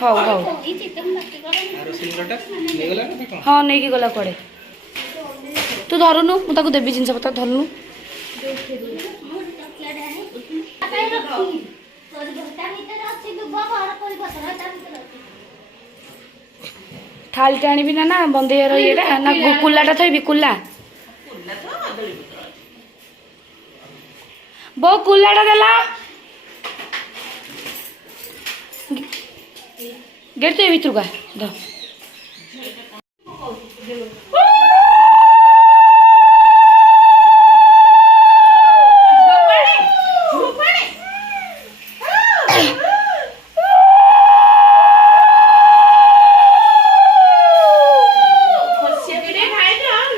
ହଉ ହଉ ହଁ ନେଇକି ଗଲା କୁଆଡ଼େ ତୁ ଧରୁନୁ ମୁଁ ତାକୁ ଦେବି ଜିନିଷ ପତ୍ର ଧରୁନୁ ଥାଳିଟା ଆଣିବି ନା ବନ୍ଦେଇର ଇଏଟା ନା କୁଲାଟା ଥୋଇବି କୁଲା ବୋଉ କୁଲାଟା ଦେଲା ଗେଟ୍ ତୁ ଏ ଭିତରକୁ ଧ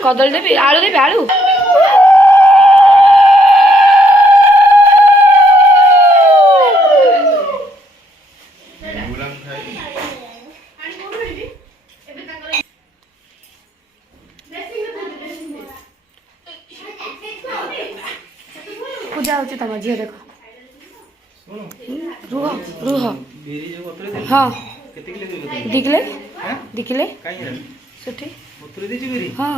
କଦଳୀ ଦେବି ଆଳୁ ଦେବି ଆଳୁ ପୂଜା ହଉଛି ତମ ଝିଅ ଦେଖ ରୁହ ରୁହ ହଁ ଦେଖିଲେ ସେଠି ହଁ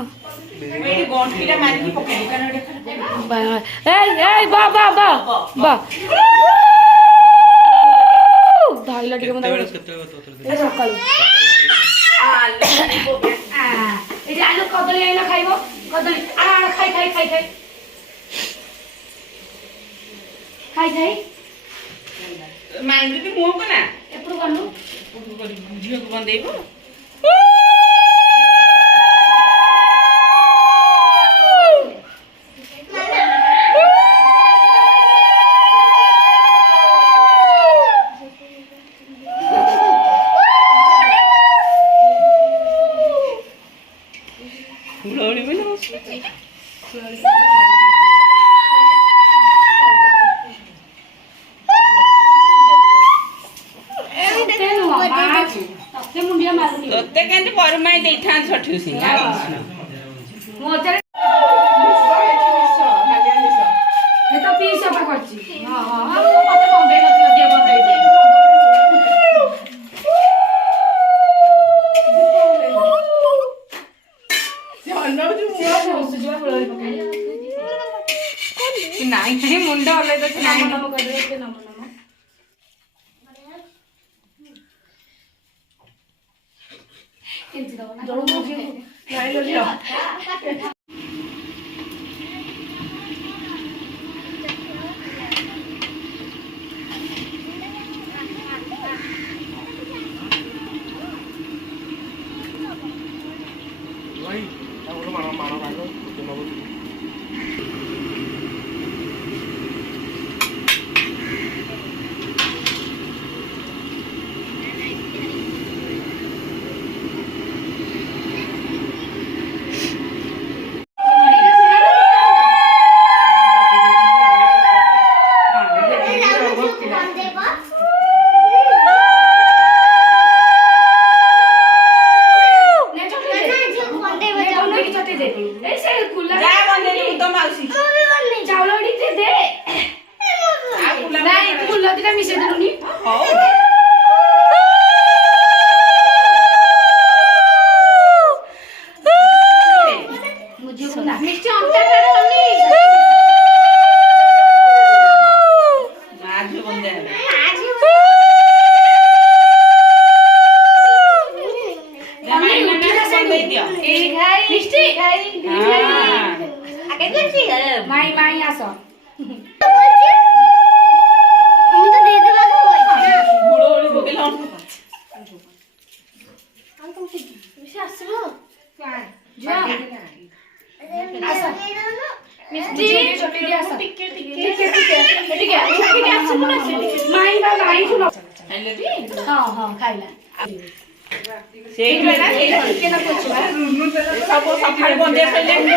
ଧଇଲ ଟିକେ ସକାଳୁ ଏଠି ଆଳୁ କଦଳୀ ଆଇଲ ଖାଇବ କଦଳୀ ଆଣ ଖାଇ ଖାଇ ଖାଇ ଖାଇ ଖାଇ ଖାଇ ମାଇଣ୍ଡ ମୁହଁ କନା ଏପଟୁ ଗଲୁ ଝିଅକୁ ବନ୍ଦେଇବ ତତେ କେମିତି ପରମାଇ ଦେଇଥାନ୍ତି ସଠିକ ସିଙ୍ଗା ନାଇଁ ମୁଣ୍ଡ ହଲେଇ ମାଇଁ ଆସ ହଁ ଖାଇଲା ସବୁ ସକାଳେ ବନ୍ଦେଇ ସାରିଲେଣି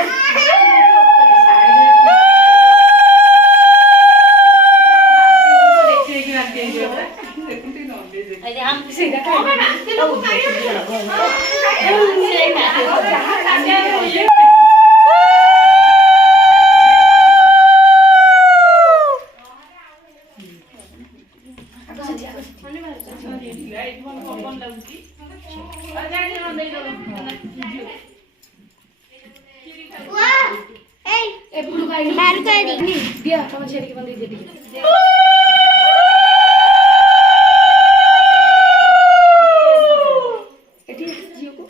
ଦିଅ ତମ ଝିଅ ଟିକେ ବନ୍ଦେଇ ଦିଅ ଟିକେ। ଏଠି ଝିଅକୁ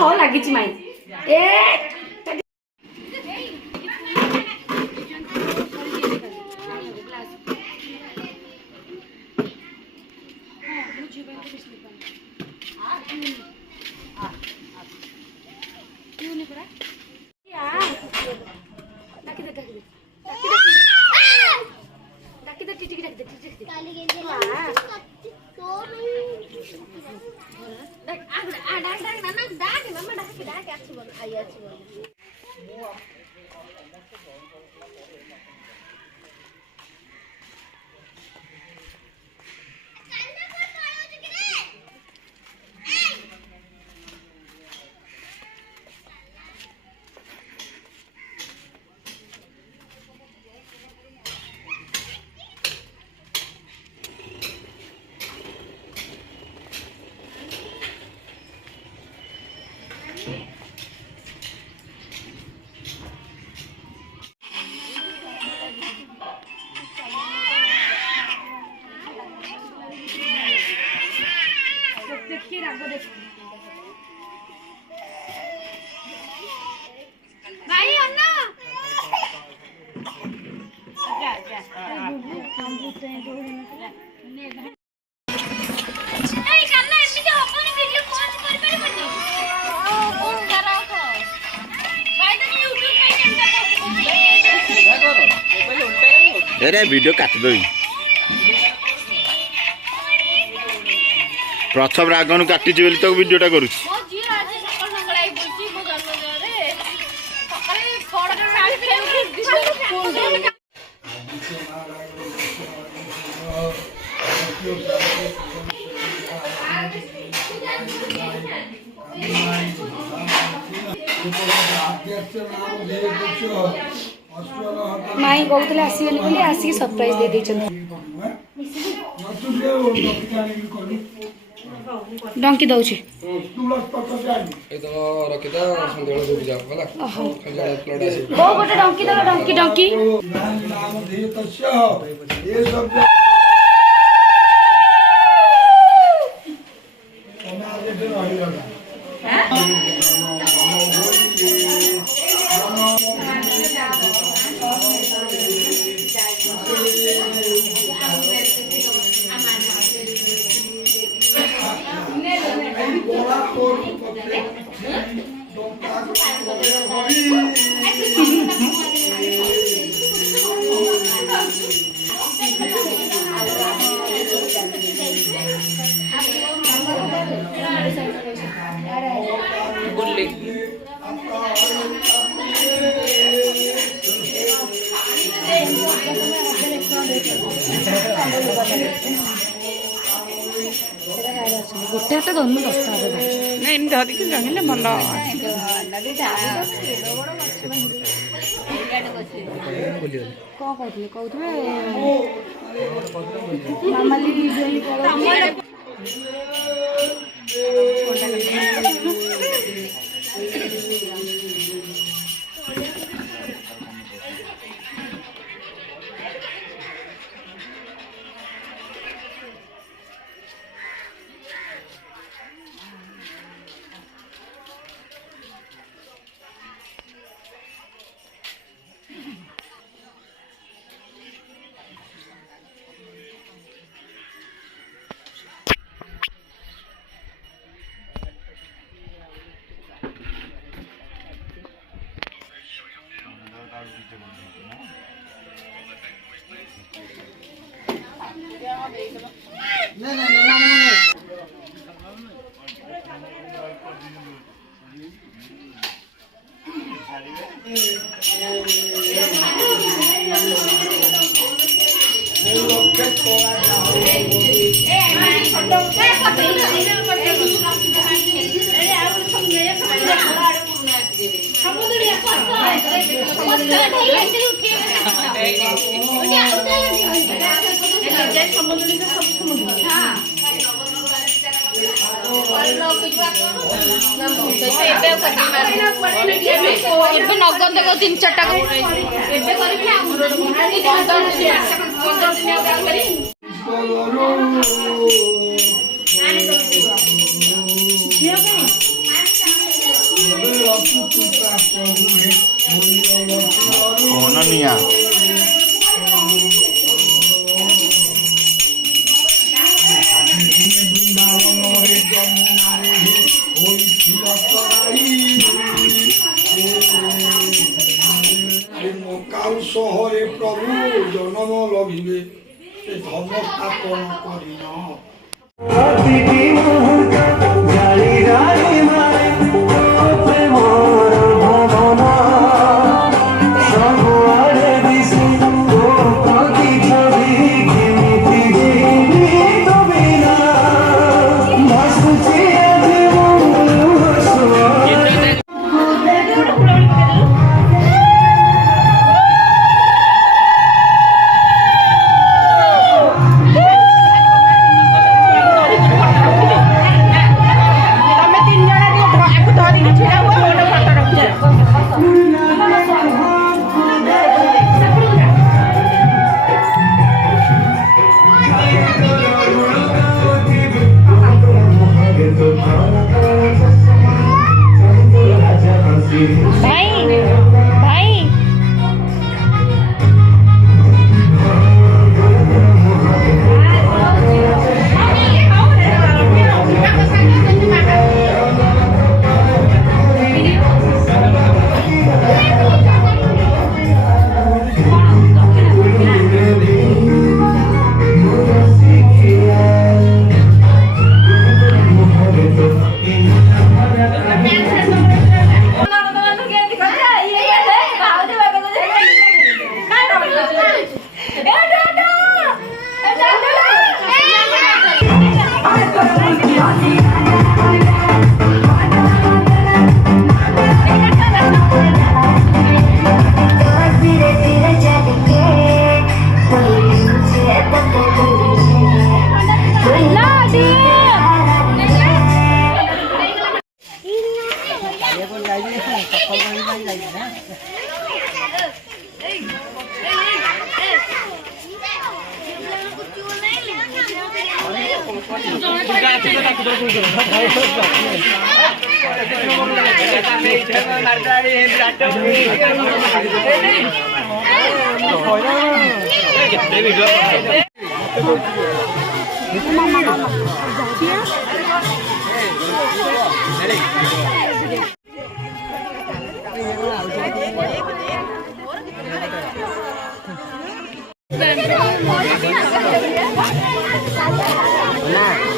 ହଉ ଲାଗିଛି ମାଇଁ ଏ अरे वीडियो काट दो प्रथम रागन काटी तो वीडियोटा करूँ माई कहते आसबेनि बोली आसिक सरप्राइज दे देछन डंकी दउछि ए तो रखिता संदेळ दुख जा होला संदेळ प्लड आसी ओ गोटे डंकी दो डंकी डंकी नाम धीर तस्य ये सब समाज के रही रहा गोटे हाथ धनु 10 टका देबे नहीं धरिक रहिले भल कौन कहते कहते मामाली नगद 3-4 टाका कौन निया শহরে প্রভু জন্ম লভিবে ধর্ম স্থাপন করিন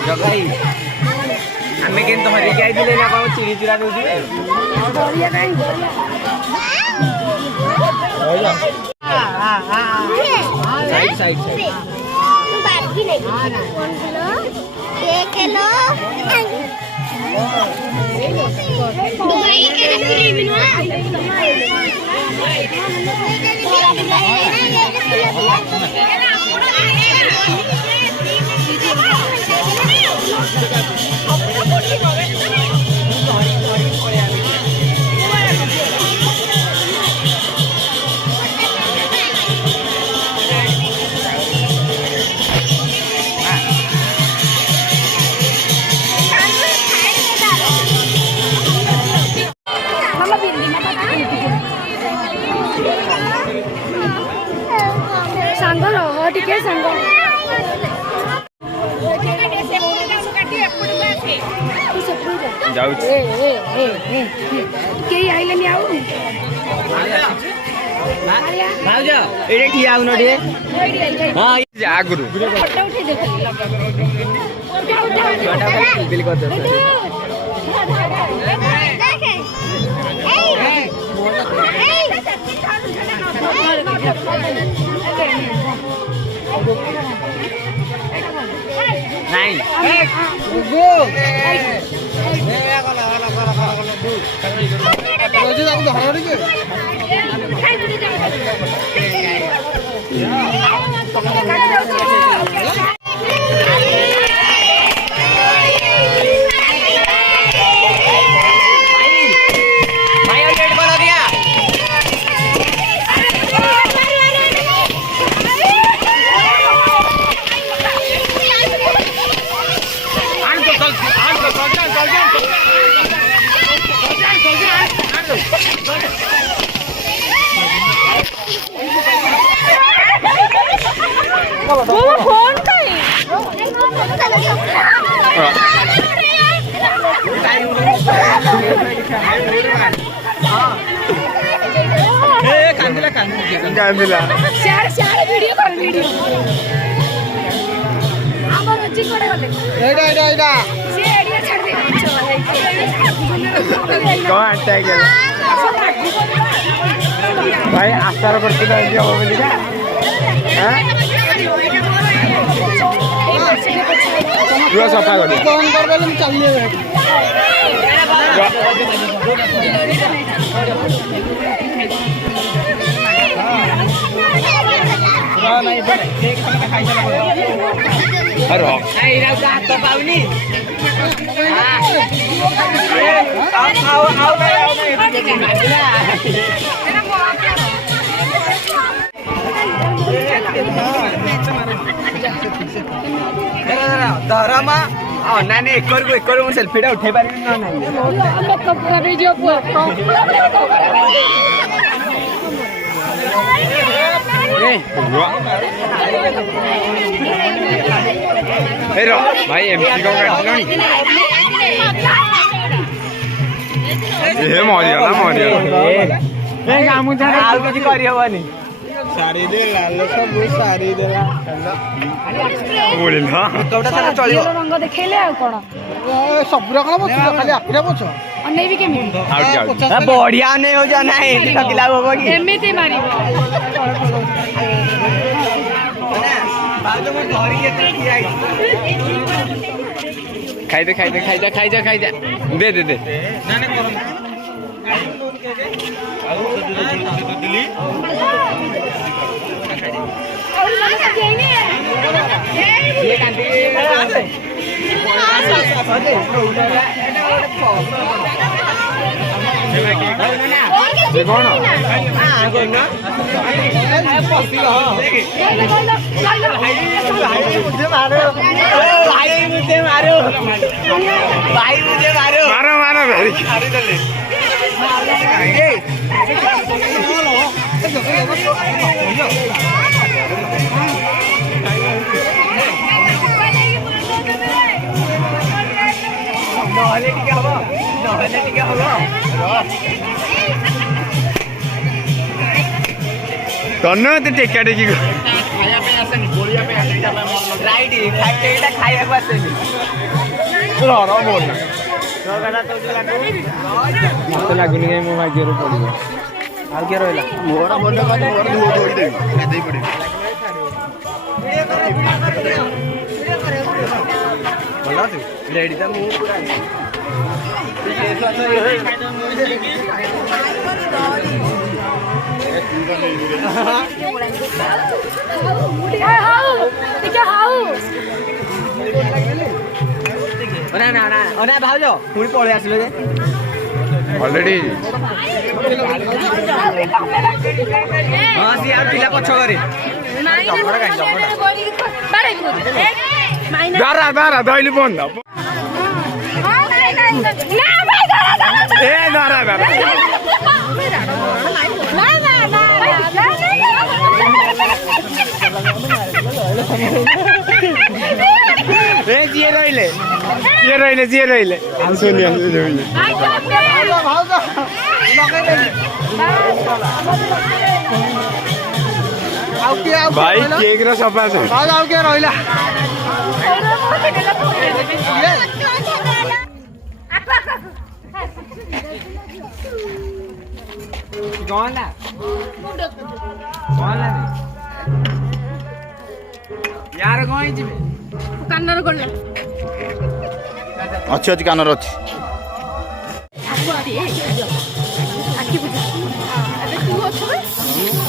जगाई आमे केन धरि के आइदिले ना कोन चिड़ी चुरा दउदी बढ़िया काई साइड साइड बाकी नहीं कौन किलो 1 किलो भाई के पूरी बिना ଭାଉଜ ଏଇଠି ଠିଆ ହଉନ ଟିକେ ହଁ ଆଗରୁ ନାଇଁ କାନ୍ଦିଲା ଭିଡିଓ କର ଭିଡିଓ ଆମର ଅଛି କୋଡେ ଗଲେ ଏଇଟା ସେ ଏଡିଆ ଛାଡି ଦେ କଣ ଆଟାକ୍ ହେଲା ଭାଇ ଆଶାର କରୁଥିଲା ଏମିତି ହବ ବୋଲିକା ରୁହ ସଫା କରି କଣ କରିଦେଲେ ମୁଁ ଚାଲିଯିବି ହାତ ପାଉନି ଧରମା ନାଇଁ ଏକରୁ ମୁଁ ସେଲ୍ଫିଟା ଉଠେଇ ପାରିବି ନା ଭାଇ ଏମିତି କଣ କାଟିଲଣି ମରିଗଲା ଆଉ କିଛି କରିହବନି ରଙ୍ଗ ଦେଖେଇଲେ ଆଉ କଣ ସବୁର କଣ ଖାଲି ଆଖିଟା ପଛ ଅନେଇବି କେମିତି ବଢିଆ ନେଇ ହଉଛ ନାଇଁ ଏମିତି ମାରିବ ଖାଇଦେ ଦେ କଣ ନହେଲେ ଟିକେ ହବ ତନେ ମତେ ଟେକା ଟେକି ଖାଇବାକୁ ଆସେନି ମତେ ଲାଗୁନି କାଇଁ ମୋ ଭାଗ୍ୟରେ ପଡିବ ଆଉ କିଏ ରହିଲା ମୋର ଭଲ କାଲି ମୋର ଧୋଇଦେବି ଦେଇ ପଡିବି ଭଲ ଅଛୁ ରେଡି ତ ମୁଁ ପୁରା ନା ଭାଉଜ ପୁଣି ପଳେଇ ଆସିଲେ ଯେ ଅଲରେଡି ହଁ ସିଏ ଆଉ ପିଲା ପଛ ଘରେ ଦାରା ଧଇଲି ବନ୍ଦ ଏ ଦାରା ଯିଏ ରହିଲେ ଶୁନି ଭାଉଜ ଭାଇ କେକ୍ ର ସଫା ଅଛି ଆଉ କିଏ ରହିଲା କଣ यार कौन है जिमे କାନର ଗଲା ଅଛି ଅଛି କାନର ଅଛି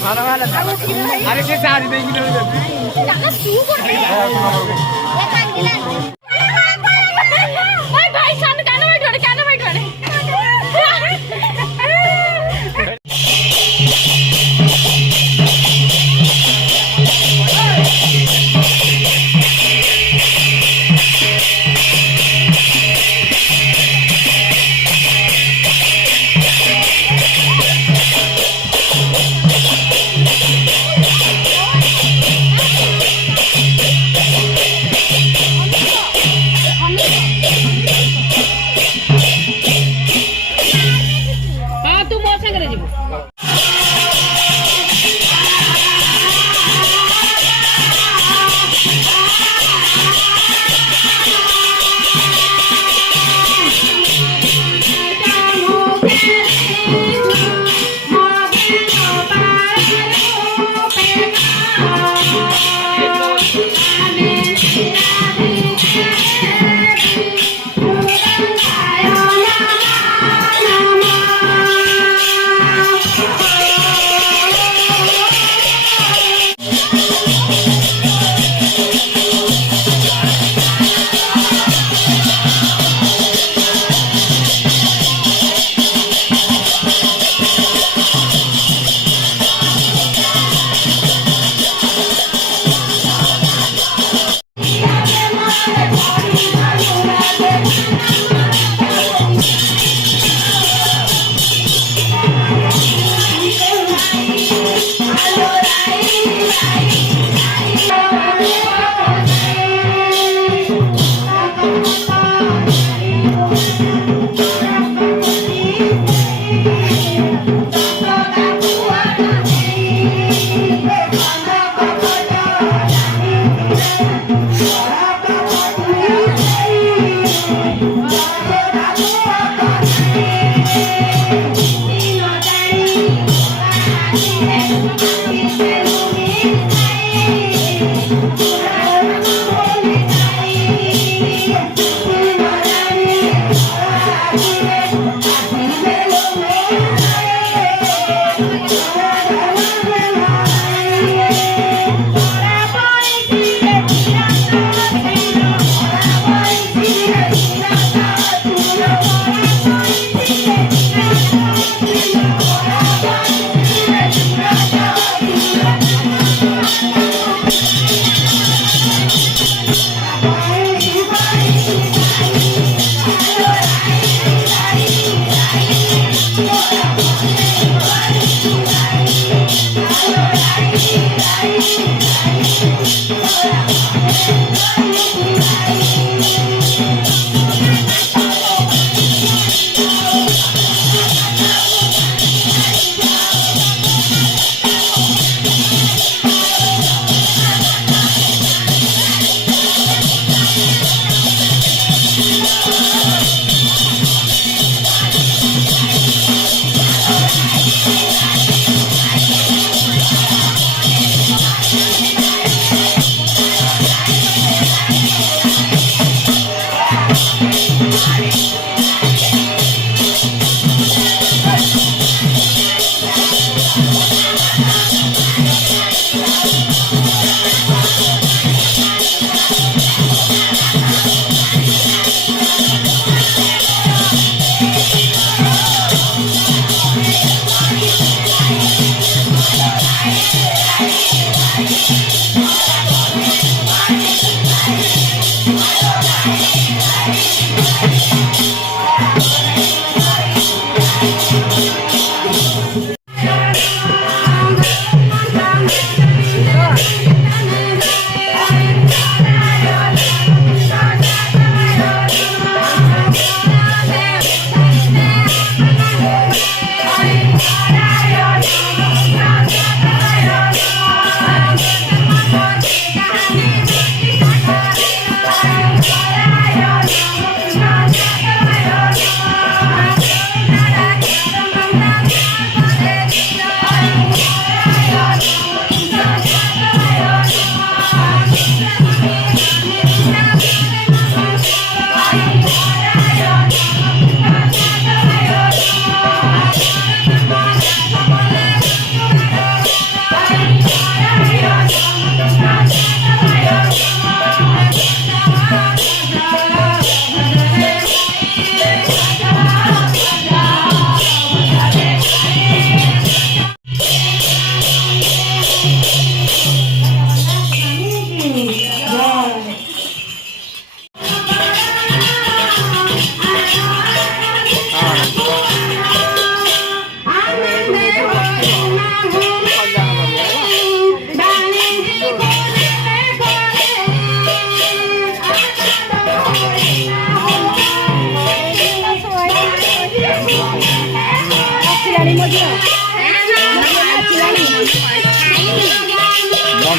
अरे से सारी देगी भाई सन कान बैठ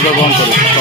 ଅଂଶଗ୍ରହଣ କରୁ